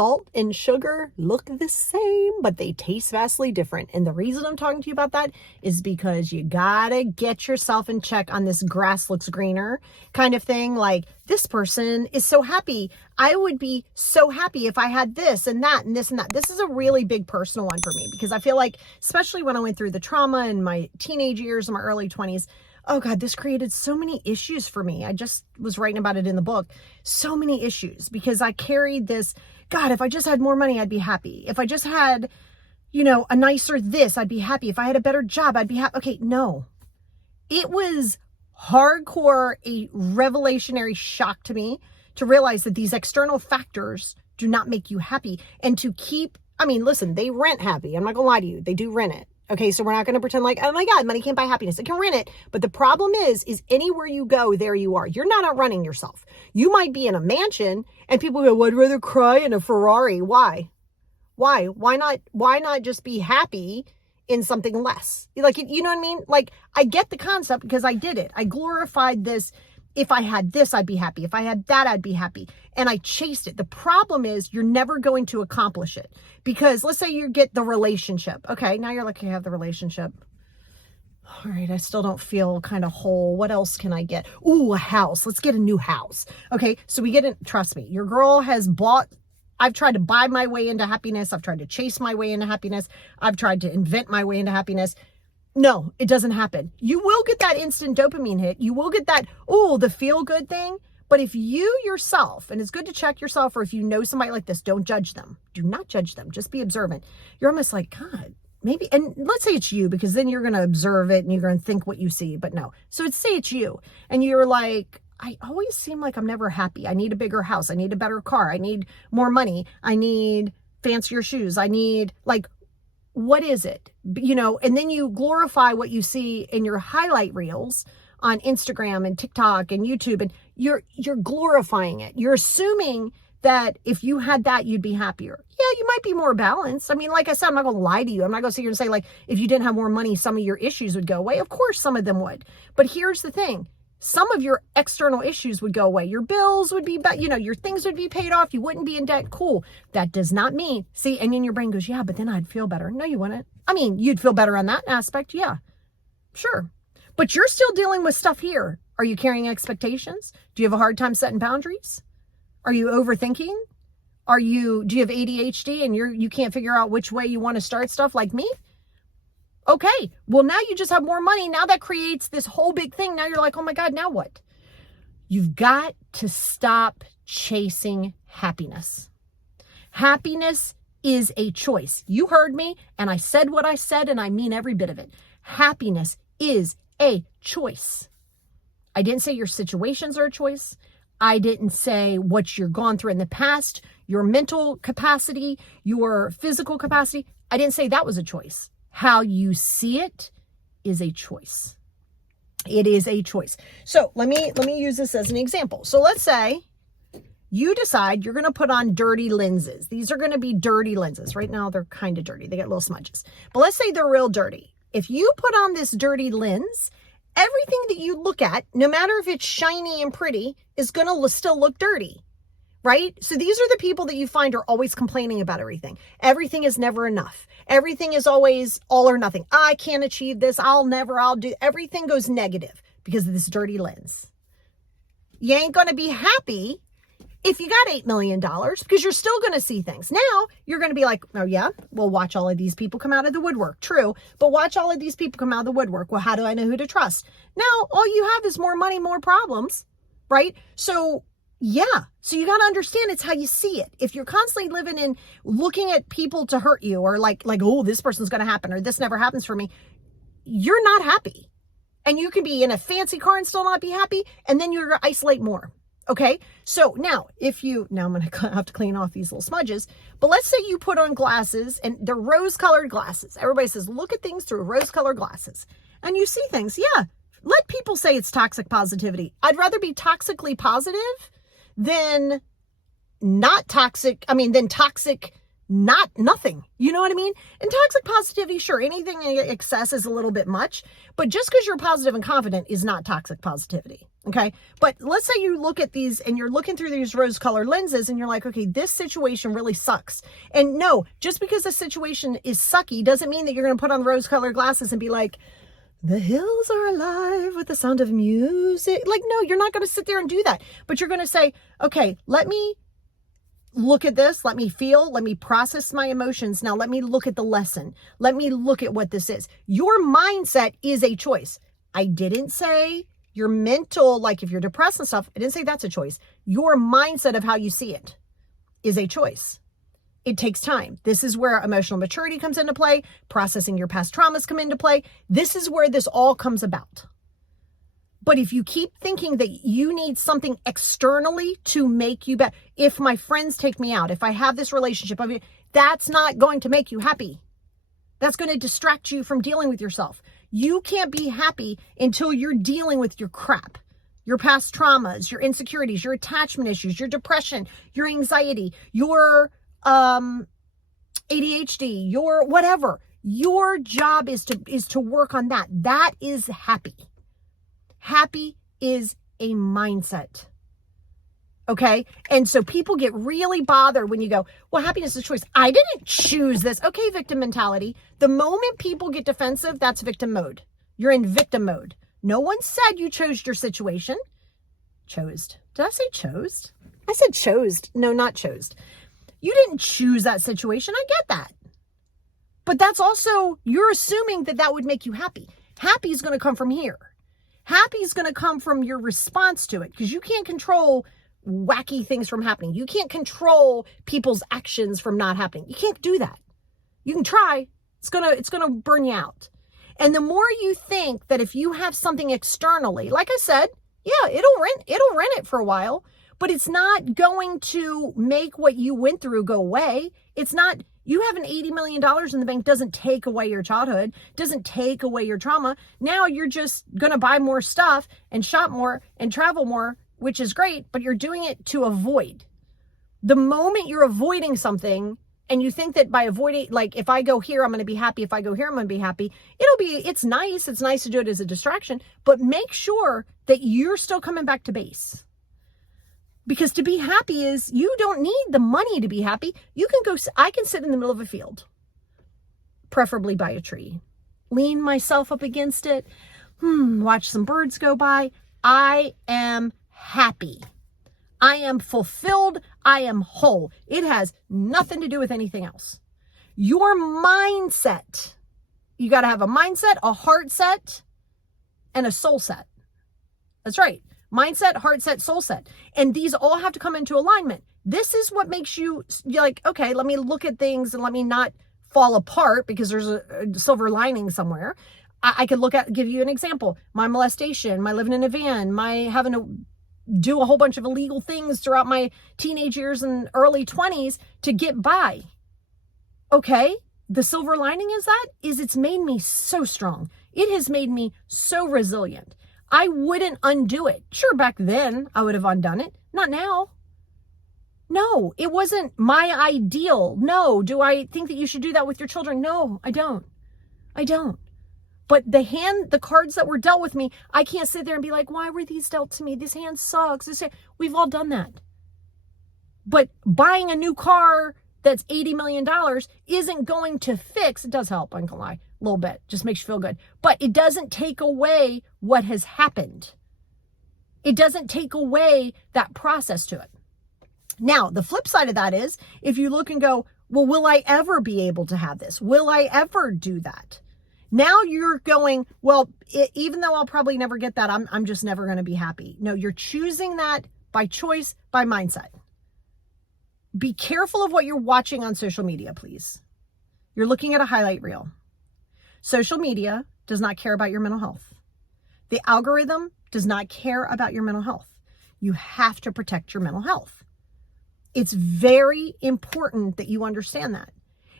salt and sugar look the same, but they taste vastly different. And the reason I'm talking to you about that is because you gotta get yourself in check on this grass looks greener kind of thing. Like, this person is so happy. I would be so happy if I had this and that and this and that. This is a really big personal one for me because I feel like, especially when I went through the trauma in my teenage years and my early 20s, oh God, this created so many issues for me. I just was writing about it in the book. So many issues because I carried this, God, if I just had more money, I'd be happy. If I just had, a nicer this, I'd be happy. If I had a better job, I'd be happy. Okay, no. It was hardcore, a revelationary shock to me to realize that these external factors do not make you happy. And to keep, listen, they rent happy. I'm not gonna lie to you. They do rent it. Okay, so we're not going to pretend like, oh my God, money can't buy happiness. It can rent it. But the problem is anywhere you go, there you are. You're not outrunning yourself. You might be in a mansion and people go, well, I'd rather cry in a Ferrari. Why? Why not just be happy in something less? Like, you know what I mean? Like, I get the concept because I did it. I glorified this. If I had this, I'd be happy. If I had that, I'd be happy. And I chased it. The problem is you're never going to accomplish it because let's say you get the relationship. Okay, now you're lucky to have the relationship. All right, I still don't feel kind of whole. What else can I get? Ooh, a house. Let's get a new house. Okay, so we get it. Trust me, your girl has bought. I've tried to buy my way into happiness. I've tried to chase my way into happiness. I've tried to invent my way into happiness. No, it doesn't happen. You will get that instant dopamine hit. You will get that, the feel good thing. But if you yourself, and it's good to check yourself, or if you know somebody like this, don't judge them. Do not judge them. Just be observant. You're almost like, God, maybe, and let's say it's you, because then you're going to observe it and you're going to think what you see, but no. So say it's you and you're like, I always seem like I'm never happy. I need a bigger house. I need a better car. I need more money. I need fancier shoes. I need what is it? And then you glorify what you see in your highlight reels on Instagram and TikTok and YouTube, and you're glorifying it. You're assuming that if you had that, you'd be happier. Yeah, you might be more balanced. Like I said, I'm not going to lie to you. I'm not going to sit here and say, if you didn't have more money, some of your issues would go away. Of course, some of them would. But here's the thing. Some of your external issues would go away. Your bills would be your things would be paid off. You wouldn't be in debt. Cool. That does not mean, and then your brain goes, yeah, but then I'd feel better. No, you wouldn't. You'd feel better on that aspect. Yeah, sure. But you're still dealing with stuff here. Are you carrying expectations? Do you have a hard time setting boundaries? Are you overthinking? Do you have ADHD and you can't figure out which way you want to start stuff like me? Okay, well, now you just have more money. Now that creates this whole big thing. Now you're like, oh my God, now what? You've got to stop chasing happiness. Happiness is a choice. You heard me, and I said what I said, and I mean every bit of it. Happiness is a choice. I didn't say your situations are a choice. I didn't say what you've gone through in the past, your mental capacity, your physical capacity. I didn't say that was a choice. How you see it is a choice. It is a choice. So let me use this as an example. So let's say you decide you're going to put on dirty lenses. These are going to be dirty lenses. Right now they're kind of dirty. They got little smudges. But let's say they're real dirty. If you put on this dirty lens, everything that you look at, no matter if it's shiny and pretty, is going to still look dirty. Right? So these are the people that you find are always complaining about everything. Everything is never enough. Everything is always all or nothing. I can't achieve this. I'll do. Everything goes negative because of this dirty lens. You ain't going to be happy if you got $8 million because you're still going to see things. Now you're going to be like, oh yeah, well, watch all of these people come out of the woodwork. True. But watch all of these people come out of the woodwork. Well, how do I know who to trust? Now, all you have is more money, more problems, right? So yeah. So you got to understand it's how you see it. If you're constantly living in looking at people to hurt you or like, oh, this person's going to happen or this never happens for me, you're not happy. And you can be in a fancy car and still not be happy. And then you're going to isolate more. Okay. So now I'm going to have to clean off these little smudges, but let's say you put on glasses and they're rose colored glasses. Everybody says, look at things through rose colored glasses and you see things. Yeah. Let people say it's toxic positivity. I'd rather be toxically positive than not toxic. Than toxic, nothing. You know what I mean? And toxic positivity, sure, anything in excess is a little bit much, but just because you're positive and confident is not toxic positivity. Okay. But let's say you look at these and you're looking through these rose colored lenses and you're like, okay, this situation really sucks. And no, just because the situation is sucky doesn't mean that you're going to put on the rose colored glasses and be like, the hills are alive with the sound of music. Like, no, you're not going to sit there and do that. But you're going to say, okay, let me look at this. Let me feel. Let me process my emotions. Now, let me look at the lesson. Let me look at what this is. Your mindset is a choice. I didn't say your mental, like if you're depressed and stuff, I didn't say that's a choice. Your mindset of how you see it is a choice. It takes time. This is where emotional maturity comes into play. Processing your past traumas come into play. This is where this all comes about. But if you keep thinking that you need something externally to make you better, if my friends take me out, if I have this relationship, that's not going to make you happy. That's going to distract you from dealing with yourself. You can't be happy until you're dealing with your crap, your past traumas, your insecurities, your attachment issues, your depression, your anxiety, your ADHD, your whatever. Your job is to work on that. That is happy. Happy is a mindset. Okay. And so people get really bothered when you go, well, happiness is a choice. I didn't choose this. Okay. Victim mentality. The moment people get defensive, that's victim mode. You're in victim mode. No one said you chose your situation. Chose. Did I say chose? I said chose. No, not chose. You didn't choose that situation. I get that. But that's also, you're assuming that that would make you happy. Happy is going to come from here. Happy is going to come from your response to it, because you can't control wacky things from happening. You can't control people's actions from not happening. You can't do that. You can try. It's going to burn you out. And the more you think that if you have something externally, like I said, yeah, it'll rent it for a while, but it's not going to make what you went through go away. It's not, you having $80 million in the bank doesn't take away your childhood, doesn't take away your trauma. Now you're just going to buy more stuff and shop more and travel more, which is great, but you're doing it to avoid. The moment you're avoiding something and you think that by avoiding, like if I go here, I'm going to be happy. If I go here, I'm going to be happy. It's nice. It's nice to do it as a distraction, but make sure that you're still coming back to base. Because to be happy is, you don't need the money to be happy. I can sit in the middle of a field, preferably by a tree, lean myself up against it, watch some birds go by. I am happy. I am fulfilled. I am whole. It has nothing to do with anything else. Your mindset, you got to have a mindset, a heart set, and a soul set. That's right. Mindset, heart set, soul set. And these all have to come into alignment. This is what makes you're like, okay, let me look at things and let me not fall apart because there's a silver lining somewhere. I could give you an example. My molestation, my living in a van, my having to do a whole bunch of illegal things throughout my teenage years and early 20s to get by. Okay, the silver lining is it's made me so strong. It has made me so resilient. I wouldn't undo it. Sure, back then I would have undone it. Not now. No, it wasn't my ideal. No, do I think that you should do that with your children? No, I don't. But the cards that were dealt with me, I can't sit there and be like, why were these dealt to me? This hand sucks. We've all done that. But buying a new car that's $80 million isn't going to fix. It does help, I'm gonna lie, a little bit. Just makes you feel good. But it doesn't take away what has happened. It doesn't take away that process to it. Now, the flip side of that is, if you look and go, well, will I ever be able to have this? Will I ever do that? Now you're going, well, even though I'll probably never get that, I'm just never going to be happy. No, you're choosing that by choice, by mindset. Be careful of what you're watching on social media, please. You're looking at a highlight reel. Social media does not care about your mental health. The algorithm does not care about your mental health. You have to protect your mental health. It's very important that you understand that.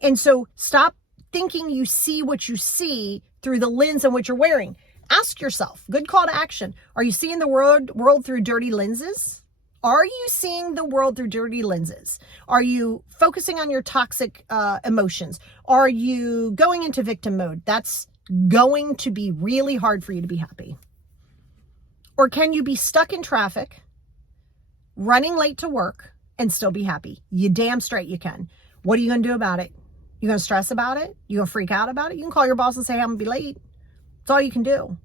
And so stop thinking you see what you see through the lens in which you're wearing. Ask yourself, good call to action. Are you seeing the world through dirty lenses? Are you seeing the world through dirty lenses? Are you focusing on your toxic emotions? Are you going into victim mode? That's going to be really hard for you to be happy. Or can you be stuck in traffic, running late to work, and still be happy? You damn straight you can. What are you going to do about it? You going to stress about it? You going to freak out about it? You can call your boss and say, I'm going to be late. That's all you can do.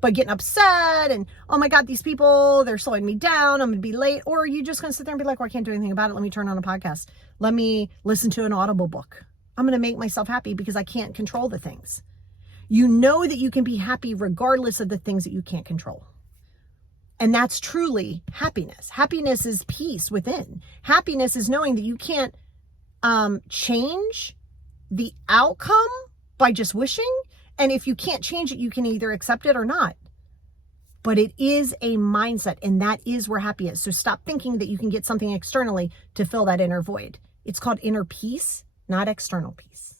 But getting upset and, oh my God, these people, they're slowing me down, I'm going to be late. Or are you just going to sit there and be like, well, I can't do anything about it. Let me turn on a podcast. Let me listen to an Audible book. I'm going to make myself happy because I can't control the things. You know that you can be happy regardless of the things that you can't control. And that's truly happiness. Happiness is peace within. Happiness is knowing that you can't change the outcome by just wishing. And if you can't change it, you can either accept it or not. But it is a mindset, and that is where happy is. So stop thinking that you can get something externally to fill that inner void. It's called inner peace, not external peace.